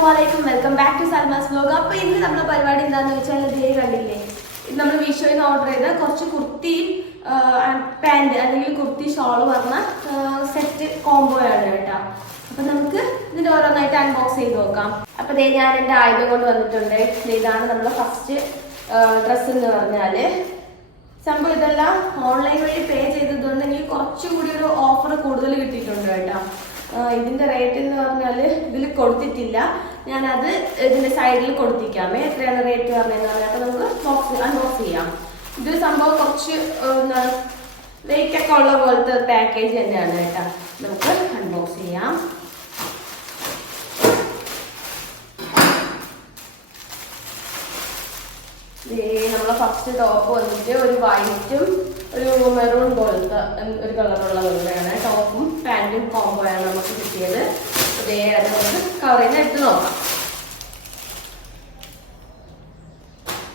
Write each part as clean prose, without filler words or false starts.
Assalamualaikum, welcome back to Salma's vlog. അപ്പോൾ ഇന്ന് നമ്മുടെ പരിപാടി എന്താണെന്ന് വെച്ചാൽ ഇതേ കണ്ടില്ലേ, ഇത് നമ്മൾ മീഷോയിൽ നിന്ന് ഓർഡർ ചെയ്ത കുറച്ച് കുർത്തി പാൻറ് അല്ലെങ്കിൽ കുർത്തി ഷോൾ പറഞ്ഞ സെറ്റ് കോംബോ ആണ് കേട്ടോ. അപ്പം നമുക്ക് ഇതിൻ്റെ ഓരോന്നായിട്ട് അൺബോക്സ് ചെയ്ത് നോക്കാം. അപ്പോൾ ദേ ഞാൻ എൻ്റെ ആയുധം കൊണ്ട് വന്നിട്ടുണ്ട്. ഇതാണ് നമ്മുടെ ഫസ്റ്റ് ഡ്രസ്സ് എന്ന് പറഞ്ഞാൽ. സംഭവം ഇതെല്ലാം ഓൺലൈൻ വഴി പേ ചെയ്തതുകൊണ്ട് എനിക്ക് കുറച്ചുകൂടി ഒരു ഓഫർ കൂടുതൽ കിട്ടിയിട്ടുണ്ട് കേട്ടോ. ഇതിൻ്റെ റേറ്റ് എന്ന് പറഞ്ഞാൽ ഇതിൽ കൊടുത്തിട്ടില്ല, ഞാനത് ഇതിൻ്റെ സൈഡിൽ കൊടുത്തിരിക്കാമേ. എത്രയാണ് റേറ്റ് പറഞ്ഞതെന്ന് പറഞ്ഞാൽ അപ്പോൾ നമുക്ക് അൺബോക്സ് ചെയ്യാം. ഇതൊരു സംഭവം കുറച്ച് റേറ്റ് ഒക്കെ ഉള്ള പോലത്തെ പാക്കേജ് തന്നെയാണ് കേട്ടോ. നമുക്ക് അൺബോക്സ് ചെയ്യാം. നമ്മളെ ഫസ്റ്റ് ടോപ്പ് വന്നിട്ട് ഒരു വൈറ്റും ഒരു മെറൂൺ പോലത്തെ ഒരു കളറുള്ള വെള്ളയാണ്. ടോപ്പും പാൻറ്റും കോംബോയാണ് നമുക്ക് കിട്ടിയത്. അതേ അത് നമുക്ക് കവറിൽ നിന്ന് എടുത്ത് നോക്കാം.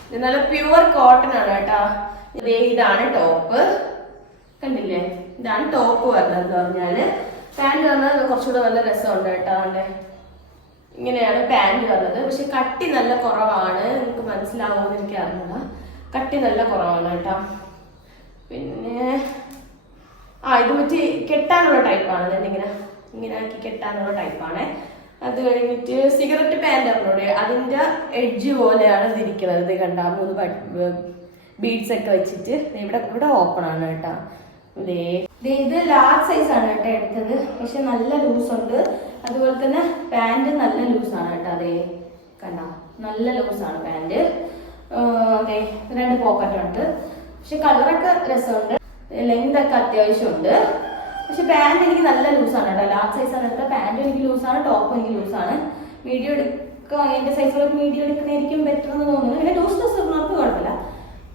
ഇത് നല്ല പ്യുവർ കോട്ടൺ ആണ് കേട്ടോ. ഇതാണ് ടോപ്പ്, കണ്ടില്ലേ? ഇതാണ് ടോപ്പ് വരുന്നത് പറഞ്ഞാല്. പാൻറ് പറഞ്ഞാൽ കുറച്ചുകൂടെ നല്ല രസമുണ്ട് കേട്ടോ. അതുകൊണ്ട് ഇങ്ങനെയാണ് പാൻറ് വരുന്നത്. പക്ഷെ കട്ടി നല്ല കുറവാണ്, നിങ്ങൾക്ക് മനസ്സിലാവുമെന്ന് എനിക്ക് അറിഞ്ഞില്ല. കട്ടി നല്ല കുറവാണ് കേട്ടോ. പിന്നെ ഇത് മറ്റേ കെട്ടാനുള്ള ടൈപ്പാണ്. ഇങ്ങനെ ആക്കി കെട്ടാനുള്ള ടൈപ്പാണ്. അത് കഴിഞ്ഞിട്ട് സിഗരറ്റ് പാൻറ് പറഞ്ഞോടെ അതിൻ്റെ എഡ്ജ് പോലെയാണ് ഇതിരിക്കുന്നത്. ഇത് കണ്ട 3 ബീഡ്സ് ഒക്കെ വെച്ചിട്ട് ഇവിടെ ഓപ്പൺ ആണ് കേട്ടോ. ഇത് ലാർജ് സൈസ് ആണ് കേട്ടോ എടുത്തത്. പക്ഷെ നല്ല ലൂസ് ഉണ്ട്. അതുപോലെ തന്നെ പാൻറ് നല്ല ലൂസാണ് കേട്ടോ. അതേ കണ്ട നല്ല ലൂസാണ് പാൻറ്. അതെ 2 പോക്കറ്റ് ഉണ്ട്. പക്ഷെ കളറൊക്കെ രസമുണ്ട്, ലെങ്ത് ഒക്കെ അത്യാവശ്യമുണ്ട്. പക്ഷെ പാൻറ് എനിക്ക് നല്ല ലൂസാണ് കേട്ടോ. ലാർജ് സൈസാണ് എടുത്തത്. പാൻറ് എനിക്ക് ലൂസാണ്, ടോപ്പ് എനിക്ക് ലൂസാണ്. മീഡിയം എടുക്കുക, എൻ്റെ സൈസിലൊക്കെ മീഡിയം എടുക്കുന്നതായിരിക്കും ബെറ്റർ എന്ന് തോന്നുന്നു. പിന്നെ ലൂസ് ഡ്രസ് ഇടുന്നവർക്ക് കുഴപ്പമില്ല.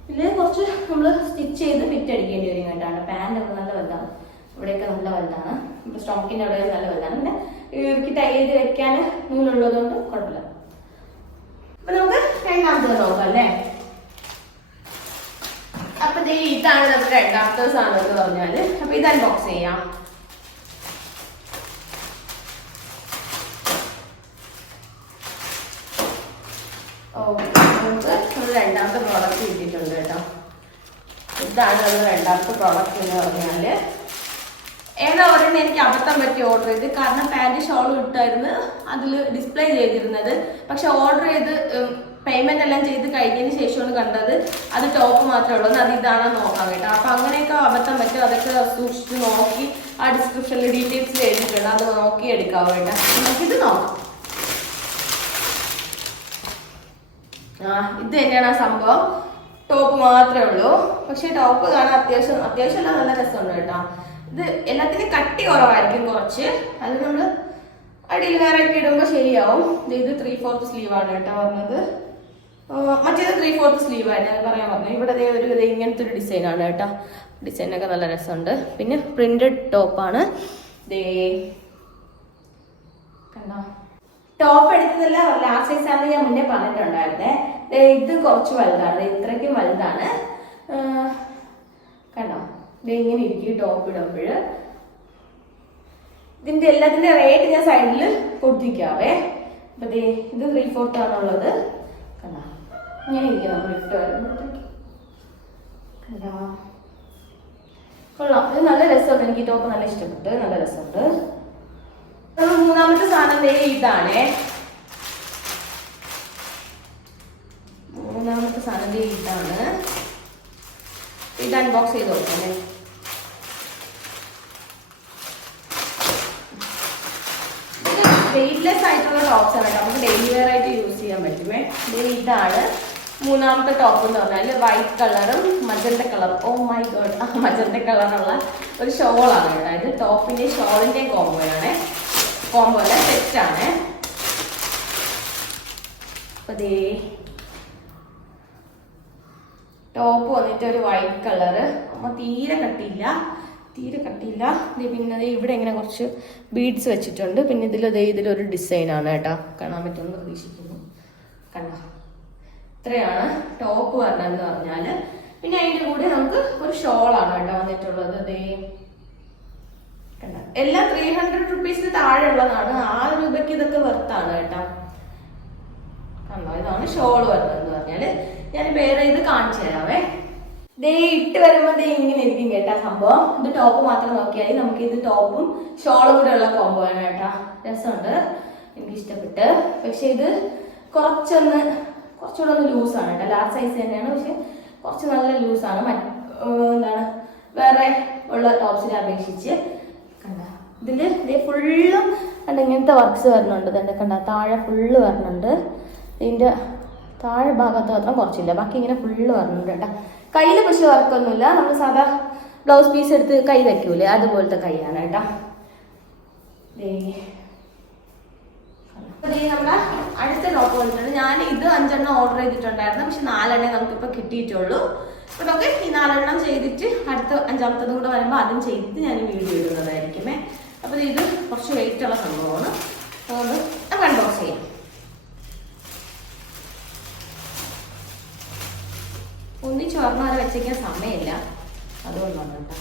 പിന്നെ കുറച്ച് നമ്മൾ സ്റ്റിച്ച് ചെയ്ത് ഫിറ്റ് അടിക്കേണ്ടി വരും കേട്ടാണ്. പാൻറ് ഒക്കെ നല്ല വലുതാണ്, ഇവിടെയൊക്കെ നല്ല വലുതാണ്. ഇപ്പോൾ സ്റ്റോക്കിൻ്റെ അവിടെ നല്ല വലുതാണ്. പിന്നെ ഇവർക്ക് ടൈ ചെയ്ത് വെക്കാൻ നൂലുള്ളതുകൊണ്ട് കുഴപ്പമില്ല. അപ്പൊ നമുക്ക് രണ്ടാമത്തെ നോക്കാം അല്ലേ. അപ്പൊ ഇതാണ് നമ്മുടെ രണ്ടാമത്തെ സാധനം എന്ന് പറഞ്ഞാല്. അപ്പൊ ഇത് അൺബോക്സ് ചെയ്യാം. നമുക്ക് രണ്ടാമത്തെ പ്രോഡക്റ്റ് കിട്ടിയിട്ടുണ്ട് കേട്ടോ. ഇതാണ് നമ്മുടെ രണ്ടാമത്തെ പ്രോഡക്റ്റ് എന്ന് പറഞ്ഞാല്. ഏതാ ഒരെണ്ണം എനിക്ക് അബദ്ധം പറ്റി ഓർഡർ ചെയ്ത്. കാരണം പാൻറ് ഷോൾ ഇട്ടായിരുന്നു അതിൽ ഡിസ്പ്ലേ ചെയ്തിരുന്നത്. പക്ഷെ ഓർഡർ ചെയ്ത് പേയ്മെന്റ് എല്ലാം ചെയ്ത് കഴിഞ്ഞതിന് ശേഷമാണ് കണ്ടത് അത് ടോപ്പ് മാത്രമേ ഉള്ളൂ. അത് ഇതാണെന്ന് നോക്കാം കേട്ടോ. അപ്പൊ അങ്ങനെയൊക്കെ അബദ്ധം പറ്റും. അതൊക്കെ സൂക്ഷിച്ച് നോക്കി ആ ഡിസ്ക്രിപ്ഷനിൽ ഡീറ്റെയിൽസ് എഴുതിയിട്ടുണ്ട്, അത് നോക്കി എടുക്കാം കേട്ടോ. നമുക്കിത് നോക്കാം. ഇത് തന്നെയാണ് ആ സംഭവം. ടോപ്പ് മാത്രമേ ഉള്ളൂ. പക്ഷെ ടോപ്പ് കാണാൻ അത്യാവശ്യം നല്ല രസമുണ്ട് കേട്ടോ. ഇത് എല്ലാത്തിനും കട്ടി കുറവായിരിക്കും കുറച്ച്. അത് നമ്മൾ അടിയിൽ വേറെ ഒക്കെ ഇടുമ്പോൾ ശരിയാവും. ഇത് 3/4 സ്ലീവ് ആണ് കേട്ടോ പറഞ്ഞത്. മറ്റേത് 3/4 സ്ലീവ് ആണ് ഞാൻ പറയാൻ പറഞ്ഞു. ഇവിടെ ഒരു ഇങ്ങനത്തെ ഒരു ഡിസൈനാണ് കേട്ടോ. ഡിസൈനൊക്കെ നല്ല രസമുണ്ട്. പിന്നെ പ്രിന്റഡ് ടോപ്പാണ്. കണ്ടോ, ടോപ്പ് എടുത്തതല്ല ലാർജ് സൈസ് ആണെന്ന് ഞാൻ മുന്നേ പറഞ്ഞിട്ടുണ്ടായിരുന്നേ. ഇത് കുറച്ച് വലുതാണ്, ഇത്രയ്ക്കും വലുതാണ്. കണ്ടോ, ഇങ്ങനെ ഇരിക്കും ടോപ്പ് ഇടുമ്പോൾ. ഇതിന്റെ എല്ലാത്തിന്റെ റേറ്റ് ഞാൻ സൈഡിൽ കൊടുത്തിരിക്കാവേ. അപ്പൊ ഇത് 3/4 ആണുള്ളത്. കണ്ടോ, ഇങ്ങനെ ഇരിക്കും നമ്മൾ ഇട്ട് വരുമ്പോഴത്തേക്ക്. കണ്ടോ, കൊള്ളാം. ഇത് നല്ല രസമുണ്ട്. എനിക്ക് ടോപ്പ് നല്ല ഇഷ്ടപ്പെട്ടു, നല്ല രസമുണ്ട്. മൂന്നാമത്തെ സാധനം ഇതാണ്. മൂന്നാമത്തെ സാധനം ഇതാണ്. ഇത് അൺബോക്സ് ചെയ്ത് നോക്കാം. വെയിറ്റ്ലെസ് ആയിട്ടുള്ള ടോപ്സ് ആണ്. നമുക്ക് ഡെയിലി വെയർ ആയിട്ട് യൂസ് ചെയ്യാൻ പറ്റുമേ. ഇതാണ് മൂന്നാമത്തെ ടോപ്പ് എന്ന് പറഞ്ഞാൽ. വൈറ്റ് കളറും മജന്ത കളറും, ഓ മൈ ഗോഡ്, മജന്ത കളറുള്ള ഒരു ഷോളാണ് കേട്ടോ. ഇത് ടോപ്പിന്റെ ഷോളിന്റെ കോംബോയാണ്. കോംബോയിലെ സെറ്റാണ്. അപ്പൊ ടോപ്പ് വന്നിട്ട് ഒരു വൈറ്റ് കളറ്. തീരെ കട്ടിയില്ല. പിന്നെ ഇവിടെ ഇങ്ങനെ കുറച്ച് ബീഡ്സ് വെച്ചിട്ടുണ്ട്. പിന്നെ ഇതിലൊരു ഡിസൈനാണ് കേട്ടോ. കാണാൻ പറ്റുമെന്ന് പ്രതീക്ഷിക്കുന്നു. കണ്ടോ, ഇത്രയാണ് ടോപ്പ് വരണമെന്ന് പറഞ്ഞാല്. പിന്നെ അതിൻ്റെ കൂടെ നമുക്ക് ഒരു ഷോളാണ് കേട്ടോ വന്നിട്ടുള്ളത്. എല്ലാം 300 റുപ്പീസിന് താഴെ ഉള്ളതാണ്. 6 രൂപയ്ക്ക് ഇതൊക്കെ വെർത്താണ് കേട്ടോ. ടോപ്പാണ്. ഷോൾ വരുന്നതെന്ന് പറഞ്ഞാൽ ഞാൻ വേറെ ഇത് കാണിച്ചു തരാവേ. ദേ ഇട്ട് വരുമ്പോൾ ദേ ഇങ്ങനെ ഇരിക്കും കേട്ടാ സംഭവം. ഇത് ടോപ്പ് മാത്രം നോക്കിയാൽ നമുക്ക് ഇത് ടോപ്പും ഷോളും കൂടെ ഉള്ള കോംബോ ആണ് കേട്ടാ. രസമുണ്ട്, എനിക്ക് ഇഷ്ടപ്പെട്ട്. പക്ഷെ ഇത് കുറച്ചുകൂടെ ഒന്ന് ലൂസാണ് കേട്ടോ. ലാർജ് സൈസ് തന്നെയാണ്, പക്ഷെ കുറച്ച് നല്ല ലൂസാണ് എന്താണ് വേറെ ഉള്ള ടോപ്സിനെ അപേക്ഷിച്ച്. കണ്ട ഇതിൽ ഇതേ ഫുള്ളും കണ്ട ഇങ്ങനത്തെ വർക്ക്സ് വരുന്നുണ്ട്. ഇതെൻ്റെ കണ്ട താഴെ ഫുള്ള് വരുന്നുണ്ട്. ഇതിൻ്റെ താഴെ ഭാഗത്ത് മാത്രം കുറച്ചില്ല, ബാക്കി ഇങ്ങനെ ഫുള്ള് വരുന്നുണ്ട് കേട്ടോ. കയ്യിൽ പക്ഷെ വർക്കൊന്നുമില്ല, നമ്മൾ സാധാ ബ്ലൗസ് പീസ് എടുത്ത് കൈ വയ്ക്കൂലേ അതുപോലത്തെ കൈയാണ് കേട്ടോ. നമ്മുടെ അടുത്ത ടോപ്പ് വന്നിട്ടുണ്ട്. ഞാൻ ഇത് 5 എണ്ണം ഓർഡർ ചെയ്തിട്ടുണ്ടായിരുന്നു, പക്ഷെ 4 എണ്ണേ നമുക്കിപ്പോൾ കിട്ടിയിട്ടുള്ളൂ. അപ്പോൾ നമുക്ക് ഈ 4 എണ്ണം ചെയ്തിട്ട് അടുത്ത 5ാമത്തതും കൂടെ വരുമ്പോൾ അതും ചെയ്തിട്ട് ഞാൻ വീഡിയോ ഇടുന്നതായിരിക്കുമേ. അപ്പോൾ ഇത് കുറച്ച് വെയിറ്റ് ഉള്ള സംഭവമാണ്, അതുകൊണ്ട് നമുക്ക് അൺബോക്സ് ചെയ്യാം. ഒന്നിച്ച് ഓർമ്മ വരെ വെച്ചേക്കാൻ സമയമില്ല, അതുകൊണ്ടാണ് കേട്ടോ.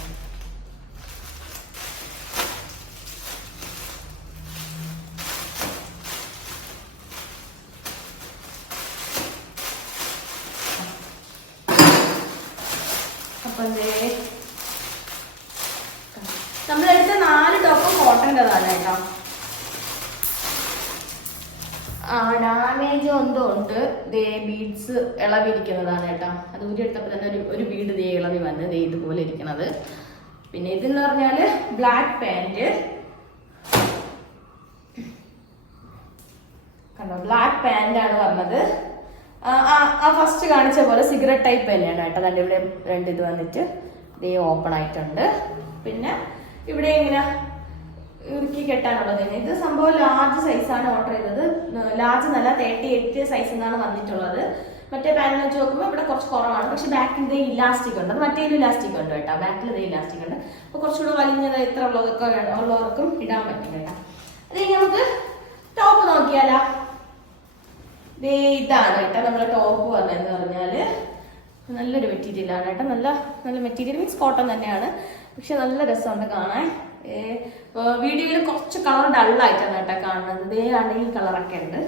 നമ്മളെടുത്ത 4 ടോപ്പും കോട്ടൻ്റെതാണ് കേട്ടോ. ഡാമേജ് എന്തോ ഉണ്ട്. ദേ ബീഡ്സ് ഇളവിരിക്കുന്നതാണ് കേട്ടോ. അത് ഊരിയെടുത്തപ്പോൾ തന്നെ ഒരു ബീഡ് ദേ ഇളവി വന്ന് ദേ ഇതുപോലെ ഇരിക്കണത്. പിന്നെ ഇതെന്ന് പറഞ്ഞാൽ ബ്ലാക്ക് പാൻറ് കണ്ടോ, ബ്ലാക്ക് പാൻ്റാണ് പറഞ്ഞത്. ഫസ്റ്റ് കാണിച്ച പോലെ സിഗരറ്റ് ടൈപ്പ് തന്നെയാണ് കേട്ടോ. അതിൻ്റെ ഇവിടെ 2 ഇത് വന്നിട്ട് ദേ ഓപ്പൺ ആയിട്ടുണ്ട്. പിന്നെ ഇവിടെ ഇങ്ങനെ ഇറുക്കി കെട്ടാനുള്ളത്. ഇത് സംഭവം ലാർജ് സൈസാണ് ഓർഡർ ചെയ്തത്. ലാർജ് നല്ല 38 സൈസ് എന്നാണ് വന്നിട്ടുള്ളത്. മറ്റേ പാനിൽ വെച്ച് നോക്കുമ്പോൾ ഇവിടെ കുറച്ച് കുറവാണ്. പക്ഷെ ബാക്കിൽ ഇതേ ഇലാസ്റ്റിക് ഉണ്ട്, അത് മറ്റേ ഇലാസ്റ്റിക് ഉണ്ട് കേട്ടോ. ബാക്കിൽ ഇതേ ഇലാസ്റ്റിക് ഉണ്ട്. അപ്പോൾ കുറച്ചുകൂടെ വലിഞ്ഞത് ഇത്ര ഉള്ളവർക്കും ഇടാൻ പറ്റും കേട്ടോ. അത് നമുക്ക് ടോപ്പ് നോക്കിയാലോ. ഇതാണ് കേട്ടോ നമ്മുടെ ടോപ്പ് പറഞ്ഞതെന്ന് പറഞ്ഞാൽ നല്ലൊരു മെറ്റീരിയലാണ് കേട്ടോ. നല്ല മെറ്റീരിയൽ മീൻസ് കോട്ടൺ തന്നെയാണ്, പക്ഷെ നല്ല രസമുണ്ട് കാണാൻ. വീഡിയോയിൽ കുറച്ച് കളർ ഡള്ളായിട്ടാണ് കേട്ടോ കാണുന്നത്. ഇതേ ആണ് ഈ കളറൊക്കെ ഉണ്ട്,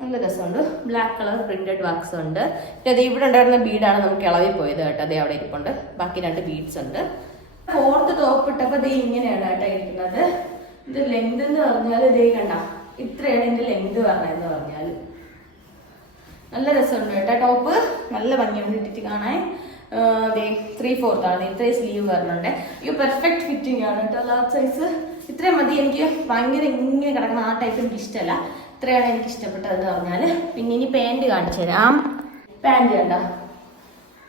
നല്ല രസമുണ്ട്. ബ്ലാക്ക് കളർ പ്രിന്റഡ് വർക്ക്സ് ഉണ്ട്. പിന്നെ ഇവിടെ ഉണ്ടായിരുന്ന ബീഡാണ് നമുക്ക് ഇളവി പോയത് കേട്ടോ. അതേ അവിടെ ഇരിപ്പുണ്ട്. ബാക്കി 2 ബീഡ്സ് ഉണ്ട്. 4th ടോപ്പ് ഇട്ടപ്പോൾ ദേ ഇങ്ങനെയാണ് കേട്ടോ ഇരിക്കുന്നത്. ഇത് ലെങ്ത് എന്ന് പറഞ്ഞാൽ ഇതേ കണ്ട ഇത്രയാണ് ഇതിന്റെ ലെങ്ത് പറഞ്ഞതെന്ന് പറഞ്ഞാൽ. നല്ല രസമുണ്ട് കേട്ടോ ടോപ്പ്, നല്ല ഭംഗിയുണ്ട് ഇട്ടിട്ട് കാണാൻ. 3/4 ആണ്. ഇത്രയും സ്ലീവ് വരുന്നുണ്ട്. ഈ പെർഫെക്റ്റ് ഫിറ്റിംഗ് ആണ് കേട്ടോ. ലാർജ് സൈസ് ഇത്രയും മതി. എനിക്ക് ഭയങ്കര ഇങ്ങനെ കിടക്കുന്ന ആ ടൈപ്പ് എനിക്ക് ഇഷ്ടമല്ല. ഇത്രയാണ് എനിക്ക് ഇഷ്ടപ്പെട്ടതെന്ന് പറഞ്ഞാൽ. പിന്നെ ഇനി പാൻറ് കാണിച്ചു തരാം. പാൻറ് കണ്ടോ,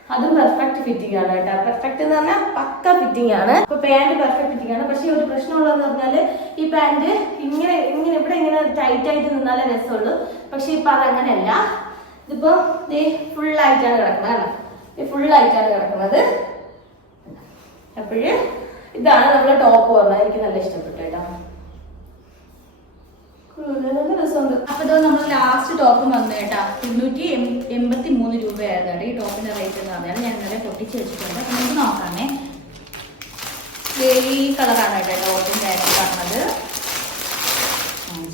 അതും പെർഫെക്റ്റ് ഫിറ്റിംഗ് ആണ് കേട്ടോ. പെർഫെക്റ്റ് എന്ന് പറഞ്ഞാൽ പക്ക ഫിറ്റിംഗ് ആണ്. അപ്പൊ പാൻറ് പെർഫെക്റ്റ് ഫിറ്റിംഗ് ആണ്. പക്ഷെ ഒരു പ്രശ്നമുള്ളതെന്ന് പറഞ്ഞാല് ഈ പാൻറ് ഇങ്ങനെ ഇവിടെ ഇങ്ങനെ ടൈറ്റ് ആയിട്ട് നിന്നാലേ രസമുള്ളൂ. പക്ഷെ ഇപ്പൊ അതങ്ങനെയല്ല. ഇതിപ്പോ ഫുള്ളായിട്ടാണ് കിടക്കുന്നത്. ഫുള്ളായിട്ടാണ് കിടക്കുന്നത്. അപ്പോഴ് ഇതാണ് നമ്മുടെ ടോപ്പ് പറഞ്ഞത്. എനിക്ക് നല്ല ഇഷ്ടപ്പെട്ടു കേട്ടോ. നല്ല രസമുണ്ട്. അപ്പൊ ഇത് നമ്മൾ ലാസ്റ്റ് ടോപ്പ് വന്നു കേട്ടാ. 283 രൂപയായിരുന്നു കേട്ടോ ഈ ടോപ്പിന്റെ റേറ്റ് എന്ന് പറഞ്ഞാൽ. ഞാൻ ഇന്നലെ പൊട്ടിച്ച് വെച്ചിട്ടുണ്ട്. അപ്പൊ നമുക്ക് നോക്കാമേ. ഈ കളറാണ് കേട്ടോ ടോപ്പിന്റെ ആയിട്ട് പറഞ്ഞത്.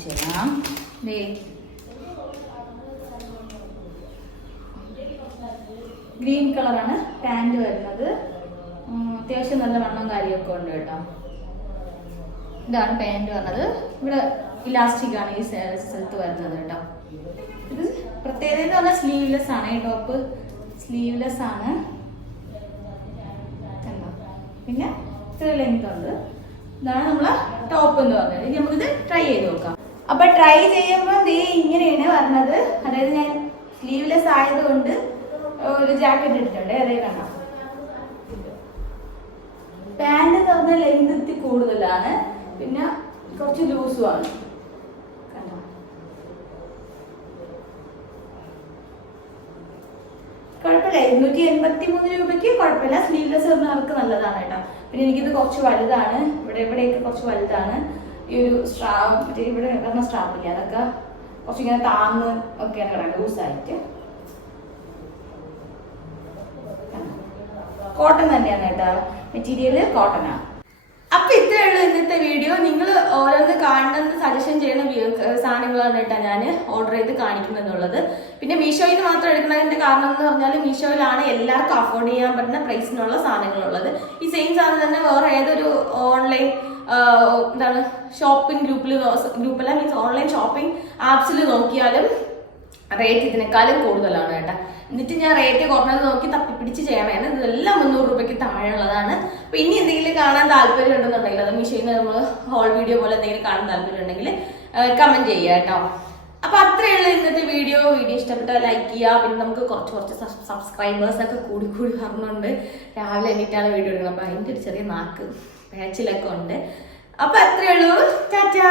ചെയ്യാം. ഗ്രീൻ കളറാണ് പാൻറ് വരുന്നത്. അത്യാവശ്യം നല്ല വണ്ണം കാര്യമൊക്കെ ഉണ്ട് കേട്ടോ. ഇതാണ് പാൻറ് പറഞ്ഞത്. ഇവിടെ ഇലാസ്റ്റിക് ആണ് ഈ സ്ഥലത്ത് വരുന്നത് കേട്ടോ. ഇത് പ്രത്യേകത എന്ന് പറഞ്ഞാൽ സ്ലീവ്ലെസ് ആണ്. ഈ ടോപ്പ് സ്ലീവ്ലെസ് ആണ്. പിന്നെ ഇത്ര ലെങ്ത് ഉണ്ട്. ഇതാണ് നമ്മളെ ടോപ്പ് എന്ന് പറഞ്ഞത്. ഇനി നമുക്കിത് ട്രൈ ചെയ്ത് നോക്കാം. അപ്പൊ ട്രൈ ചെയ്യുമ്പോൾ ഇങ്ങനെയാണ് വരുന്നത്. അതായത് ഞാൻ സ്ലീവ്ലെസ് ആയതുകൊണ്ട് ഒരു ജാക്കറ്റ് ഇട്ടിട്ടുണ്ട്. അതേ കാണാം. പാൻറ് എന്ന് പറഞ്ഞാൽ ലെങ്ത് കൂടുതലാണ്, പിന്നെ കുറച്ച് ലൂസുമാണ്. കണ്ടോ, കുഴപ്പമില്ല. 283 രൂപയ്ക്ക് കുഴപ്പമില്ല. സ്ലീവ്ലെസ് വരുന്നവർക്ക് നല്ലതാണ് കേട്ടോ. പിന്നെ എനിക്കിത് കുറച്ച് വലുതാണ്. ഇവിടെയൊക്കെ കുറച്ച് വലുതാണ്. ഈ ഒരു സ്ട്രാപ്പ് ഇവിടെ പറഞ്ഞ സ്ട്രാപ്പില്ല, അതൊക്കെ കുറച്ചിങ്ങനെ താന്ന് ഒക്കെയാണ് കിടക്കുന്നത് ലൂസായിട്ട്. കോട്ടൺ തന്നെയാണ് കേട്ടോ. മെറ്റീരിയൽ കോട്ടനാണ്. അപ്പൊ ഇത്രയേ ഉള്ളൂ ഇന്നത്തെ വീഡിയോ. നിങ്ങൾ ഓരോന്ന് കാണണമെന്ന് സജഷൻ സാധനങ്ങളാണ് കേട്ടോ ഞാൻ ഓർഡർ ചെയ്ത് കാണിക്കുന്നുള്ളത്. പിന്നെ മീഷോയിൽ നിന്ന് മാത്രം എടുക്കുന്നതിന്റെ കാരണം എന്ന് പറഞ്ഞാൽ മീഷോയിലാണ് എല്ലാവർക്കും അഫോർഡ് ചെയ്യാൻ പറ്റുന്ന പ്രൈസിനുള്ള സാധനങ്ങളുള്ളത്. ഈ സെയിം സാധനം തന്നെ വേറെ ഏതൊരു ഓൺലൈൻ എന്താണ് ഷോപ്പിംഗ് ഗ്രൂപ്പല്ല മീൻസ് ഓൺലൈൻ ഷോപ്പിംഗ് ആപ്സിൽ നോക്കിയാലും റേറ്റ് ഇതിനേക്കാളും കൂടുതലാണ് കേട്ടോ. എന്നിട്ട് ഞാൻ റേറ്റ് കുറഞ്ഞത് നോക്കി തപ്പിപ്പിടിച്ച് ചെയ്യണേ. ഇതെല്ലാം 300 രൂപയ്ക്ക് താഴെയുള്ളതാണ്. അപ്പൊ ഇനി എന്തെങ്കിലും കാണാൻ താല്പര്യം ഉണ്ടെന്നുണ്ടെങ്കിൽ അത് മീഷോയിൽ നിന്ന് നമ്മൾ ഹോൾ വീഡിയോ പോലെ എന്തെങ്കിലും കാണാൻ താല്പര്യം ഉണ്ടെങ്കിൽ കമന്റ് ചെയ്യുക കേട്ടോ. അപ്പൊ അത്രയുള്ള ഇന്നത്തെ വീഡിയോ ഇഷ്ടപ്പെട്ടാൽ ലൈക്ക് ചെയ്യുക. പിന്നെ നമുക്ക് കുറച്ച് സബ്സ്ക്രൈബേഴ്സ് ഒക്കെ കൂടി പറഞ്ഞുകൊണ്ട് രാവിലെ എണീറ്റാണ് വീഡിയോ എടുക്കുന്നത്. അപ്പൊ അതിൻ്റെ ഒരു ചെറിയ നാക്ക് പേച്ചിലൊക്കെ ഉണ്ട്. അപ്പൊ അത്രയുള്ളൂ. ടാറ്റാ.